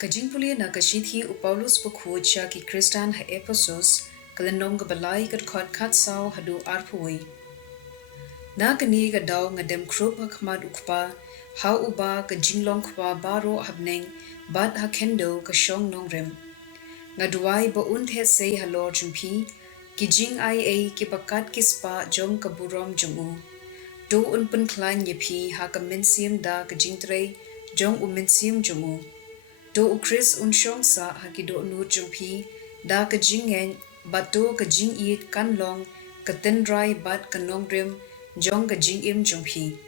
Kajingpule na kashithi u Paulus bukhucha ki Kristan ha Ephesus kalanong gabalay kat khot khat saw hadu arpuwi. Na kani ga daw nga dem krup ha khmad ukpa ha uba ka jinglong khwa baro habneng bat ha kendo ka shong nongrem. Nga duway ba unthet say halor jumpi ki jing ai ay ki bakat kispa jong kaburom jungu. Do unpun klan yepi ha ka minsim da ka jingtre jong uminsim jungu. Do ukris unshong sa hakido nu jumpi da ka jingen bat do ka jing it kan long ka tendrai bat ka nongrim jong ka jing im jumpi.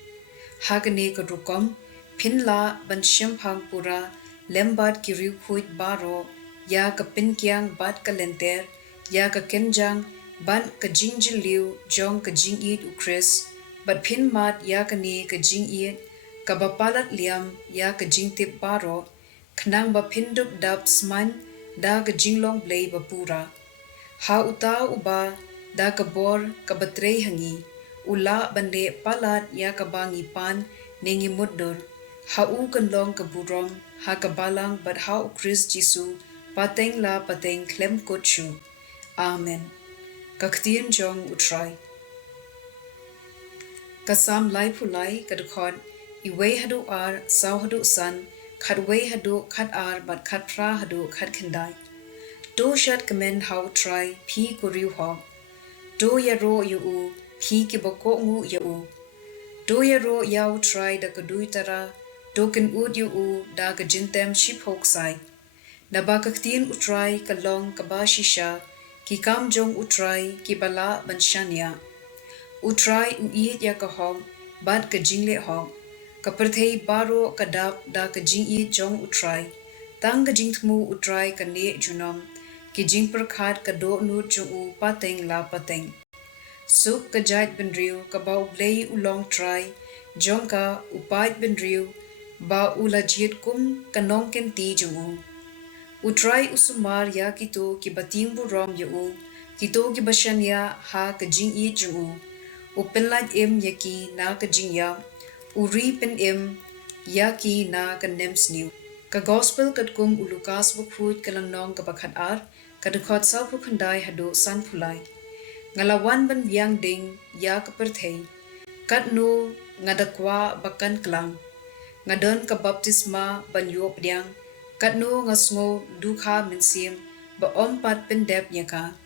Hagane ka rukom pin la ban shimpang pura lembat ki riu huit baro ya ka pin kyang bat ka lenter ya ka kenjang ban ka jing jiliu jong ka jing it ukris bat pin mat ya ka ne ka jing it ka bapalat liam ya ka jing tip baro Khnang ba pinduk dab sman da ka jinglong Blei ba pura. Ha uta uba da ka bor ka batrei hangi. Ula bande palat ya ka bangi pan nengi muddur. Ha u kan long ka burom ha ka balang bat ha u Chris Jisu pateng la pateng klem kotshu. Amen. Ka ktien jong utrai. Kasam lai pulai ka dukhod iwe hadu ar saw hadu san Khat way hadu khat ar but khat pra hadu khat khandai. Do shat kamen how try pi kuriu ho. Do ya ro yu u pi ki boko ngu ya u. Do ya ro yau try da kadui tara do kan ud yu u da ka jintem ship hok sai. Na ba kaktin utrai ka long ka ba shisha ki kam jong utrai ki bala ban shanya. Utrai u iet ya ka hong bad ka jingle hong. Kaperthei baro kadap da ka jing i jong utrai tang ka jing thmu utrai ka ne junom ki jing perkhat ka do nu jung u pateng la pateng suk ka jait ben riu ka ba Blei ulong trai jong ka upait ben riu ba ula jiet kum ka nong ken ti jung u utrai usumar ya kito ki bating bu rom ya u kito ki bashan ya ha ka jing i jung u upenlaj em yaki na ka jing ya Uri pen im yaki na ka nems new. Ka gospel kat kum ulukas bukhut kalang nong ka bakhat ar ka dukhot saw pukhandai hado san pulai. Ngalawan ban biang ding ya ka perthei. Kat no ngadakwa bakan klang. Ngadon ka baptisma ban yop diang. Kat no ngasngo dukha minsim ba ompat pendep nyaka.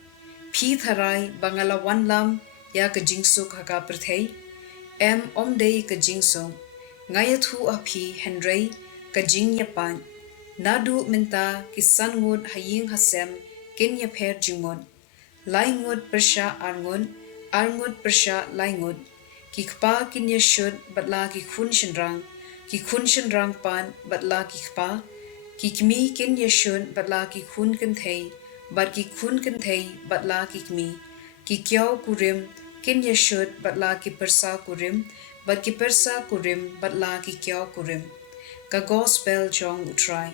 Pi tharai bangalawan lam ya ka jingsuk haka perthei. Em omdei ka jingsong ngaya thu api henrei ka jing yapan nadu minta kisan ngud haying hasem kin yapher jingmon lai ngud persha arngud persha lai ngud ki khpa kin yashud batla ki khun shinrang pan batla ki khpa ki kmi kin yashud batla ki khun kin thei bat ki khun kin thei batla ki kmi ki kyau kurim kin yashud batla ki persa kurim bat ki persa kurim batla ki kyau kurim ka gospel jong utrai